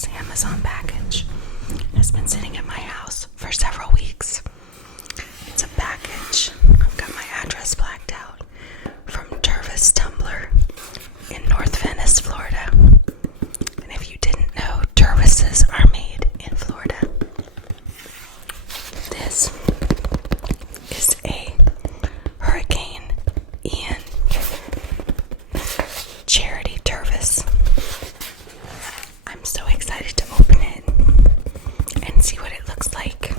this Amazon package has been sitting at my house for several weeks. It's a package. I've got my address blacked out from Tervis Tumbler in North Venice, Florida. And if you didn't know, Tervises are made in Florida. This is a Hurricane Ian charity Tervis. I'm so excited to open it and see what it looks like.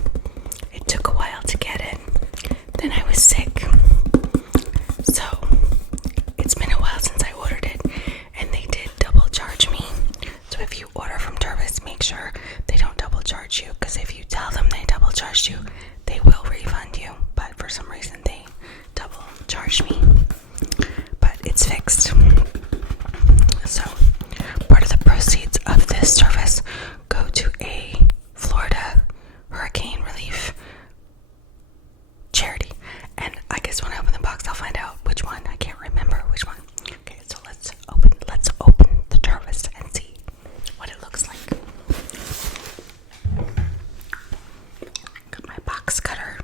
It took a while to get it. Then I was sick. So it's been a while since I ordered it, and they did double charge me. So if you order from Tervis, make sure they don't double charge you, because if you tell them they double charged you, they will refund you. But for some reason they double charged me. But it's fixed. So part of the proceeds of this service go to a Florida hurricane relief charity. And I guess when I open the box, I'll find out which one. I can't remember which one. Okay, so let's open the Tervis and see what it looks like. Got my box cutter.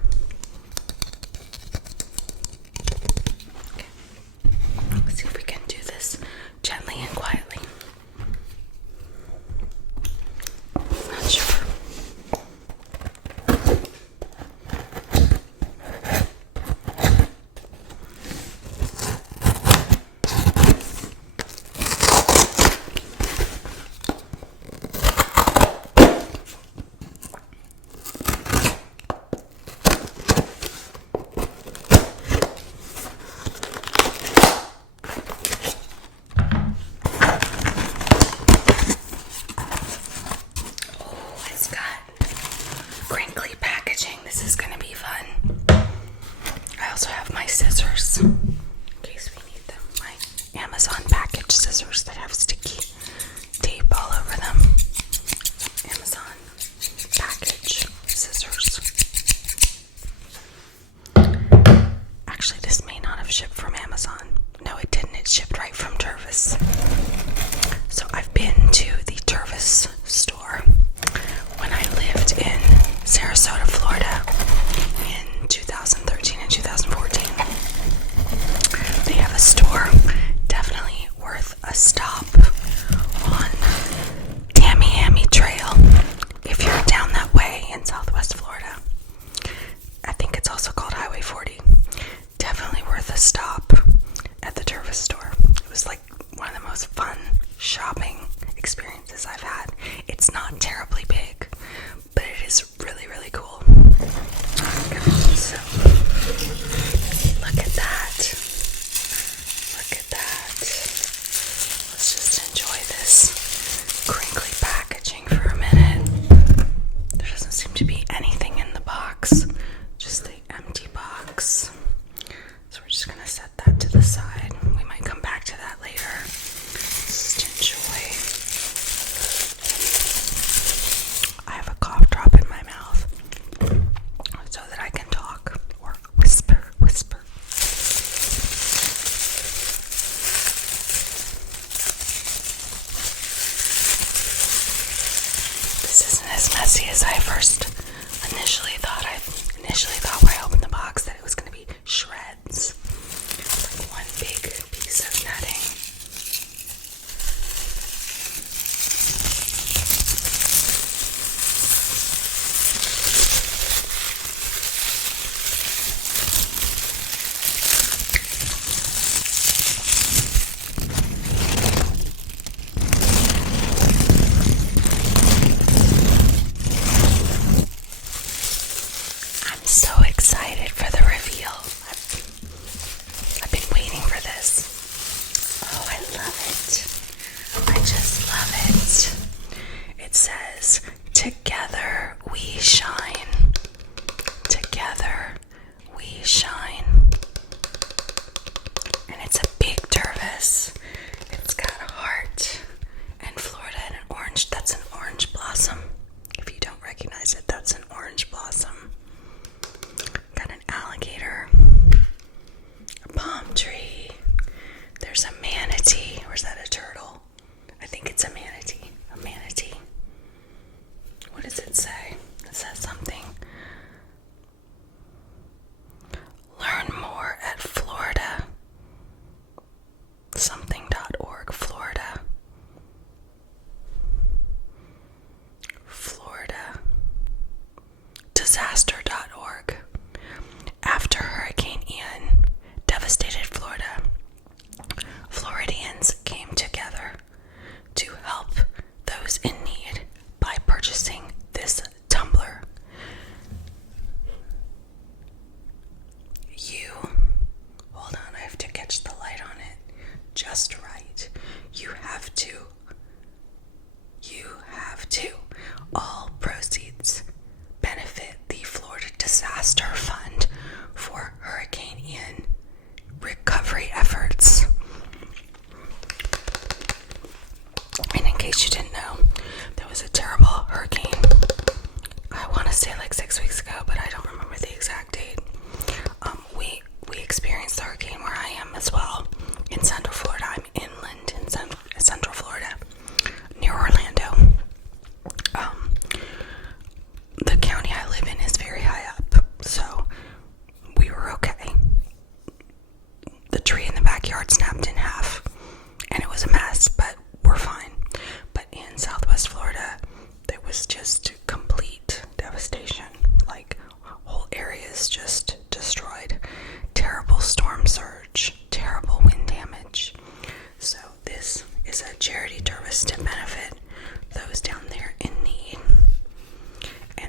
Okay. Let's see if we can do this gently and quietly. Not sure. It's got crinkly packaging. This is gonna be fun. I also have my scissors in case we need them. My Amazon package scissors that have sticky tape all over them. Amazon package scissors. Actually, this may not have shipped from Amazon. No, it didn't. It shipped right from Tervis. So I've been to the Tervis store when I lived in Sarasota, Florida in 2013 and 2014. They have a store, definitely worth a stop on Tamiami Trail if you're down that way in Southwest Florida. I think it's also called Highway 40. Definitely worth a stop at the Tervis store. It was like one of the most fun shopping experiences I've had. It's not terribly big, but it is really, really cool. So, look at that. Look at that. Let's just enjoy this crinkly packaging for a minute. There doesn't seem to be anything in the box, just the empty box. So we're just gonna set that to the side. We might come back to that later. Just enjoy. I have a cough drop in my mouth so that I can talk or whisper. This isn't as messy as I initially thought. I initially thought when I opened the box that it was going to be shreds. Like one big piece of netting. I'm so excited for the reveal. I've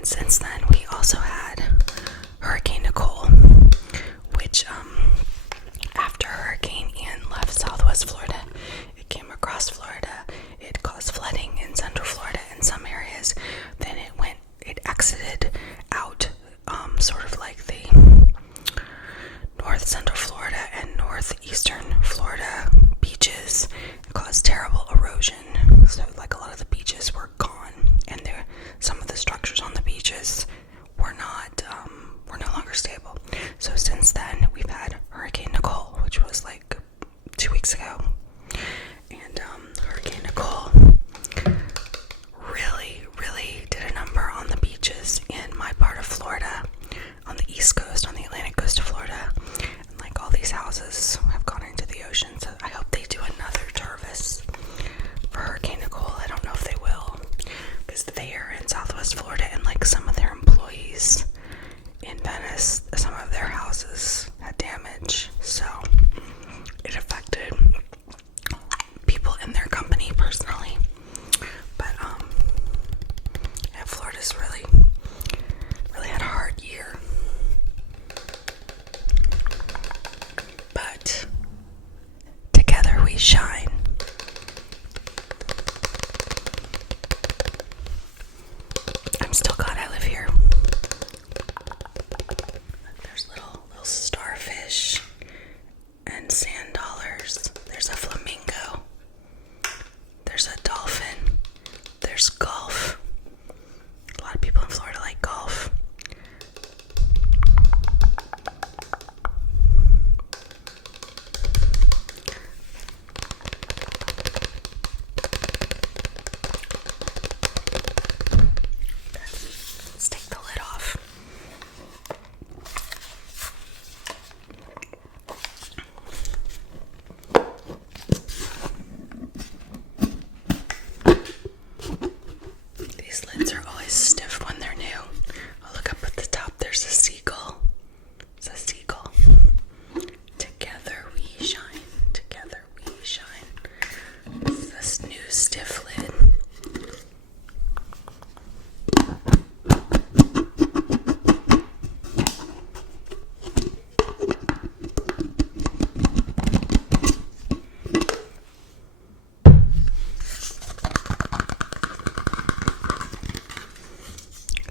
since then, we also had Hurricane Nicole, which, after Hurricane Ian left Southwest Florida, it came across Florida. It caused flooding in Central Florida in some areas. Then it exited out, sort of like the North Central Florida and Northeastern Florida beaches. It caused terrible erosion. So, like, a lot of the beaches were gone, and some of the structures on the beaches were no longer stable. So since then, we've had Hurricane Nicole, which was like 2 weeks ago, and Hurricane Nicole really did a number on the beaches in my part of Florida, on the East Coast, on the Atlantic coast of Florida, and like all these houses have gone into the ocean. So I hope they do another Tervis for Hurricane Nicole. I don't know if they will, because they are in Southwest Florida, and like some of their employees in Venice, some of their houses had damage, so it affected people in their company personally. But yeah, Florida's really had a hard year. But together we shine. I'm still glad I live here. There's little starfish and sand dollars. There's a flamingo. There's a dolphin. There's golf. A lot of people in Florida like golf. Let's take the lid off. These lids are always stiff when they're new. Oh, look up at the top, there's a seagull. It's a seagull. Together we shine. Together we shine. It's this new stiff lid.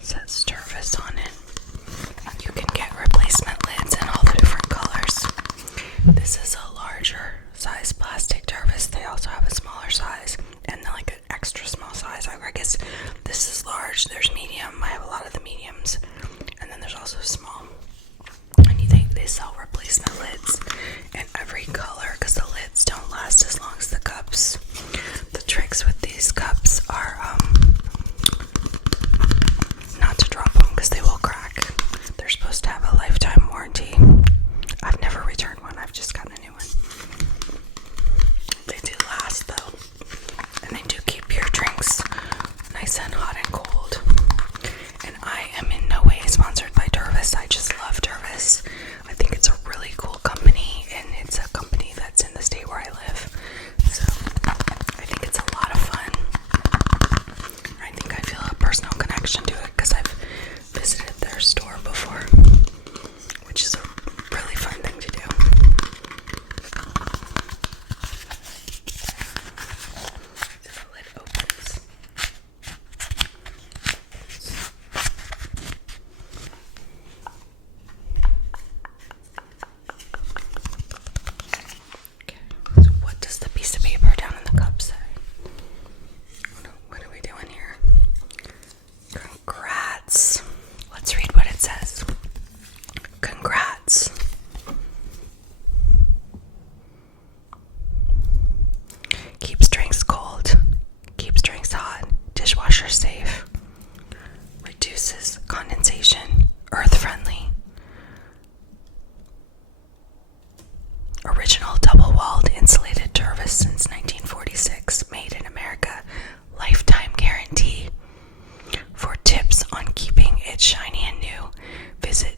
Says Tervis on it. You can get replacement lids in all the different colors. This is a larger size plastic Tervis. They also have a smaller size and then like an extra small size. I guess this is large. There's medium. I have a lot of the mediums, and then there's also small. And you think they sell replacement lids in every color because the lids don't last as long as the cups. The tricks with these cups are not to drop them because they will crack. They're supposed to have a lifetime warranty. I've never returned one. I've just gotten a new one. They do last though, and they do keep your drinks nice and hot and cold. And I am in no way sponsored by Tervis. I just love Tervis. I think it's a really cool company, and it's a company that's in the state where I live. So I think it's a lot of fun. I think I feel a personal connection to it because I've visited their store before, which is a really fun thing to do. The lid opens. Okay, so what does the piece of paper down in the cup say? What are we doing here? Congrats. Let's read what it says. Congrats. Keeps drinks cold. Keeps drinks hot. Dishwasher safe. Reduces condensation. Earth friendly. Original double-walled insulated Tervis since 1946. Made in America. Lifetime guarantee. For tips on keeping it shiny and new, visit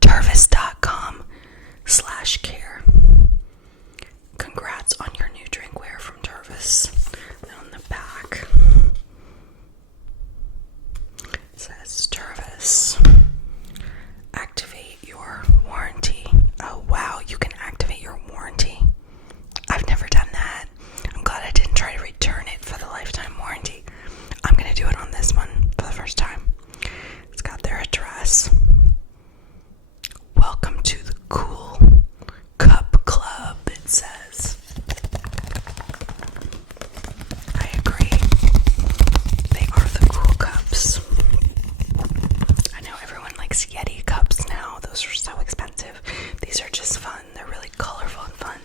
Tervis.com/care. Congrats on your new drinkware from Tervis. And on the back, it says Tervis. do it on this one for the first time. It's got their address. Welcome to the Cool Cup Club, it says. I agree. They are the cool cups. I know everyone likes Yeti cups now. Those are so expensive. These are just fun. They're really colorful and fun.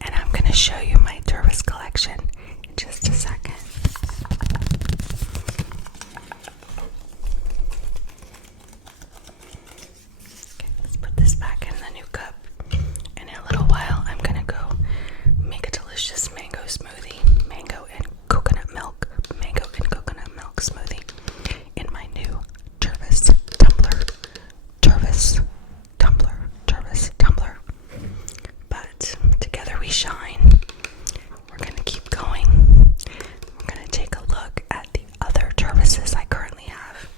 And I'm going to show you my Tervis collection in just a second. Okay, let's put this back in the new cup. And in a little while, I'm going to go make a delicious mango smoothie. Mango and coconut milk smoothie in my new Tervis Tumbler. Tervis Tumbler. But together we shine. We're going to keep going. We're going to take a look at the other Tervises I currently have.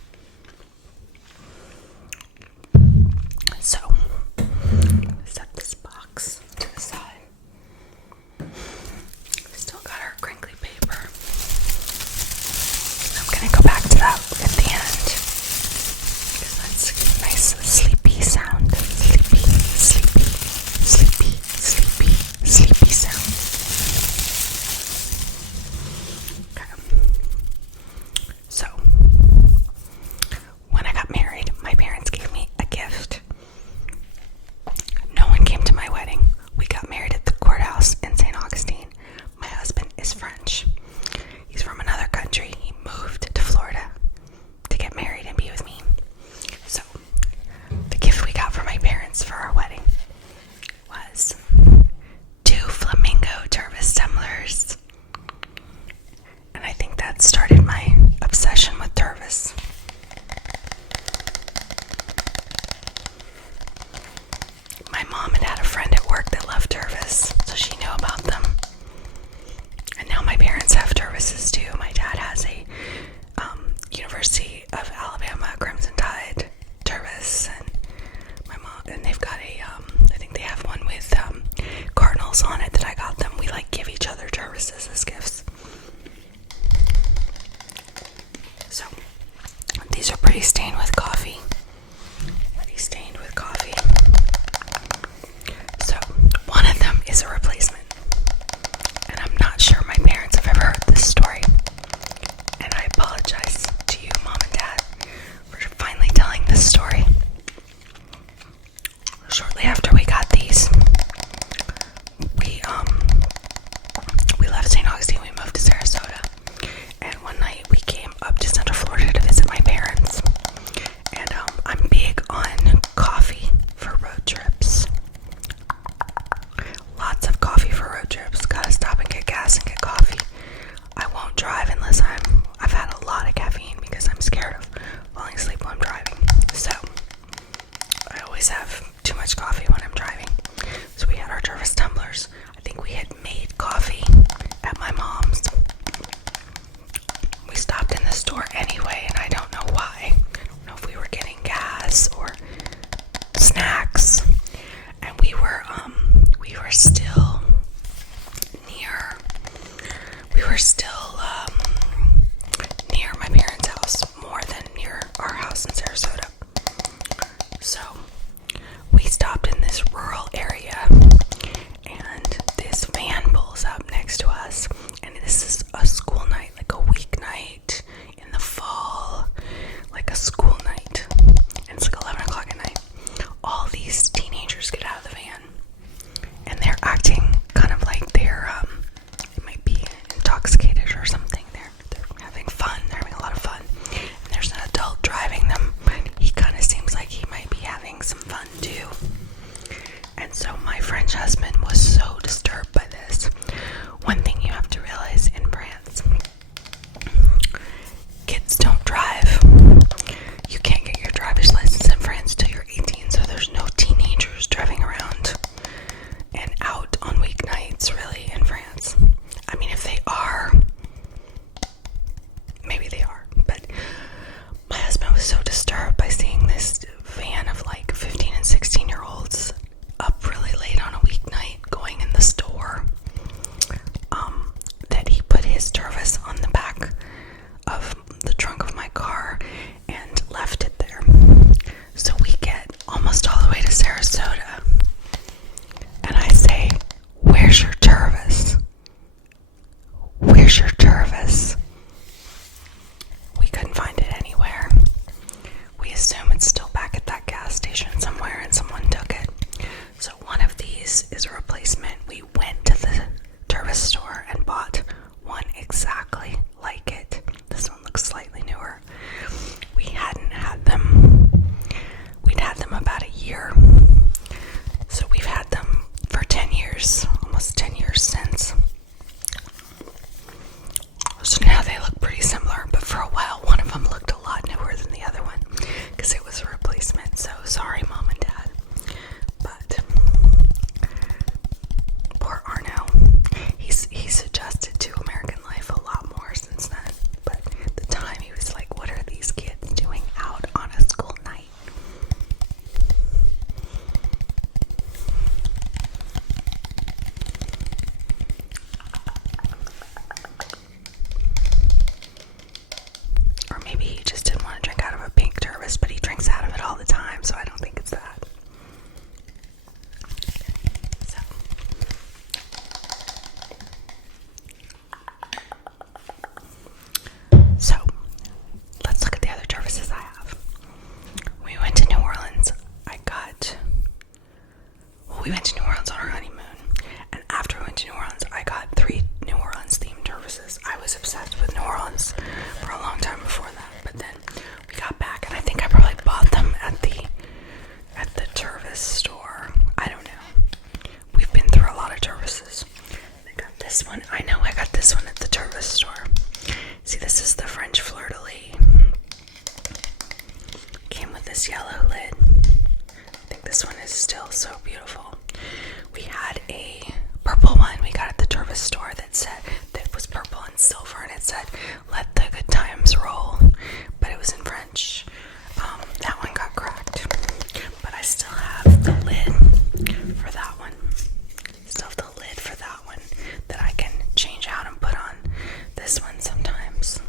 So, set this box to the side. We still got our crinkly paper. I'm going to go back to that at the end, because that's a nice sleepy sound. Sleepy sound. Okay. So, when I got married, my parents gave me a gift. No one came to my wedding. We got married at the courthouse in St. Augustine. My husband is French. He's from another country. He moved to Florida to get married and be with me. So, the gift we got from my parents for our wedding was 2 flamingo Tervis tumblers. And I think that started my obsession with Tervis. My mom had a friend at work that loved Tervis, so she knew about them. And now my parents have Tervises too. My dad has a University of Alabama Crimson Tide Tervis, and my mom, and they've got a I think they have one with Cardinals on it that I got them. We like give each other Tervises as gifts. So these are pretty stained with coffee. So one of them is a replacement, and I'm not sure my parents have ever heard this story. And I apologize to you, Mom and Dad, for finally telling this story. Shortly after we got these, we left St. Augustine. We moved to Sarasota, and one night we came up to Central Florida to visit my parents. And I'm big on coffee for road trips. Lots of coffee soda. And I say, "Where's your Tervis? Where's your Tervis?" We couldn't find it anywhere. We assume it's still back at that gas station somewhere and someone took it. So one of these is a replacement. We went to the Tervis store and bought one exactly like it. This one looks slightly newer. We hadn't had them. We'd had them about a year. So we've had them for 10 years, almost 10 years since. So now they look pretty similar, but for a while one of them looked a lot newer than the other one because it was a replacement. So sorry, Mom and Dad. But poor Arno, he's adjusted to American life a lot more since then. But at the time he was like, "What are these kids doing out on a school night?" Or maybe he just didn't want to drink out of a pink Tervis, but he drinks out of it all the time, so I don't think it's that. So let's look at the other Tervises I have. We went to New Orleans. We went to New Orleans on our honeymoon, and after we went to New Orleans, I got 3 New Orleans themed Tervises. I was obsessed with New Orleans for a long time before that, but then we got back, and I think I probably bought them at the Tervis store. I don't know. We've been through a lot of Tervises. I got this one. I know I got this one at the Tervis store. See, this is the French fleur-de-lis. Came with this yellow lid. I think this one is still so beautiful. We had a purple one we got at the Tervis store that was purple and silver, and it said, "Let the good times roll," but it was in French. That one got cracked, but I still have the lid for that one. That I can change out and put on this one sometimes.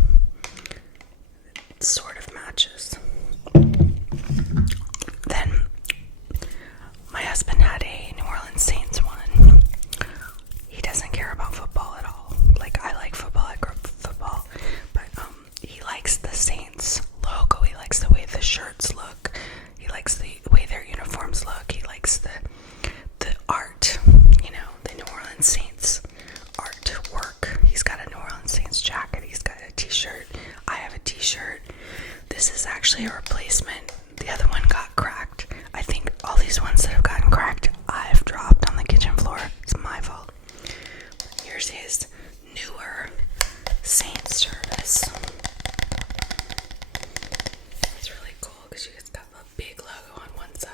It sort of matches. Then my husband had a New Orleans Saints one. He doesn't care about football at all. Like, I like football, I grew up with football, but he likes the Saints logo. He likes the way the shirts look. He likes the way their uniforms look. He likes the art, the New Orleans Saints artwork. He's got a New Orleans Saints jacket. He's got a t-shirt. I have a t-shirt. This is actually a replacement. The other one got cracked. I think all these ones that have gotten cracked, I've dropped on the kitchen floor. It's my fault. Here's his newer Saints Tervis. It's really cool because it's got a big logo on one side.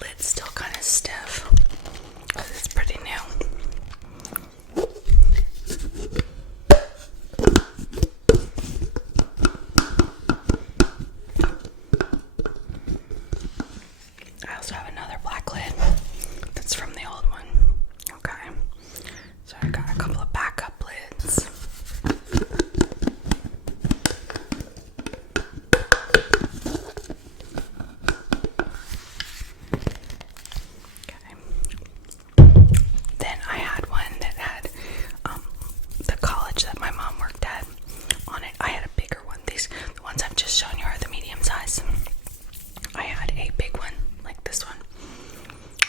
Lid's still kind of stiff because it's pretty new. I also have another black lid that's from the old one. Okay, so I got a couple of backup lids. Then I had one that had the college that my mom worked at on it. I had a bigger one. The ones I've just shown you are the medium size. I had a big one like this one,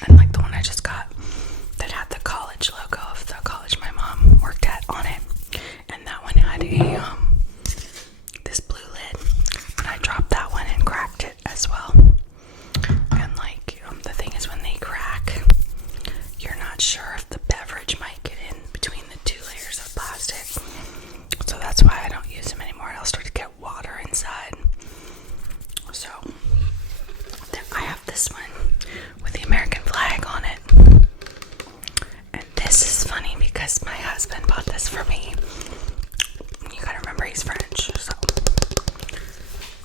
and like the one I just got that had the college logo of the college my mom worked at on it, and that one had a this blue lid, and I dropped that one and cracked it as well. And like the thing is, when they crack, you're not sure if the beverage might get in between the 2 layers of plastic, so that's why I don't use them anymore. I'll start to get water inside. So then I have this one with the American flag on it, and this is funny because my husband bought this for me. You gotta remember he's French, so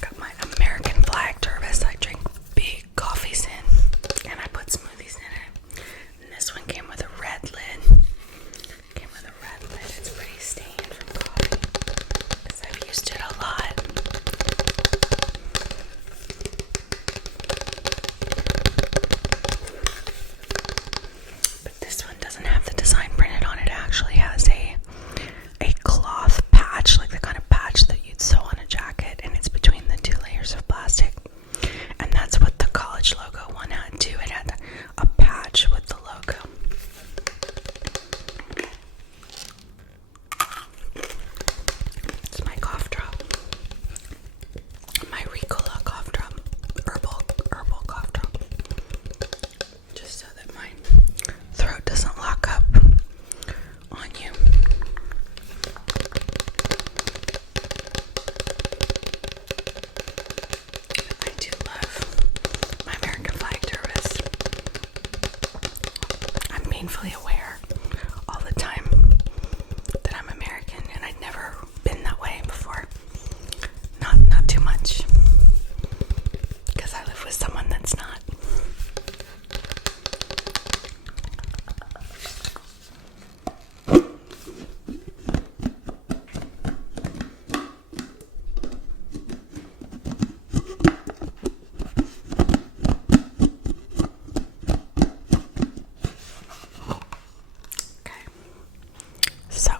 got my American flag Tervis. I drink big coffees in, and I put smoothies in it. And this one came with a red lid. It's pretty stained from coffee because I've fully aware all the time that I'm American, and I'd never been that way before. Not too much, because I live with someone that's not. So,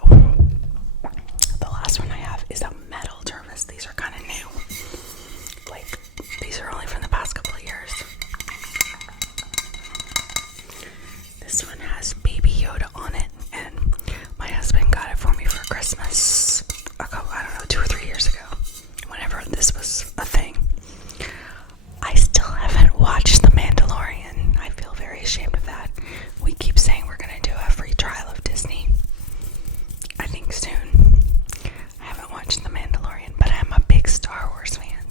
the last one I have is a metal Tervis. These are kind of new. Like, these are only from the past couple of years. This one has Baby Yoda on it, and my husband got it for me for Christmas I don't know, 2 or 3 years ago, whenever this was a thing. I still haven't watched The Mandalorian. I feel very ashamed of that. We keep saying we're going to do a free trial of Disney. I think soon. I haven't watched The Mandalorian, but I'm a big Star Wars fan.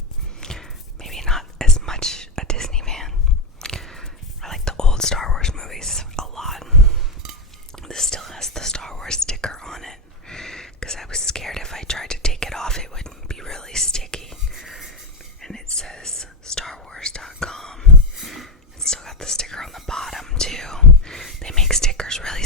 Maybe not as much a Disney fan. I like the old Star Wars movies a lot. This still has the Star Wars sticker on it, because I was scared if I tried to take it off it would be really sticky. And it says StarWars.com. It's still got the sticker on the bottom too. They make stickers really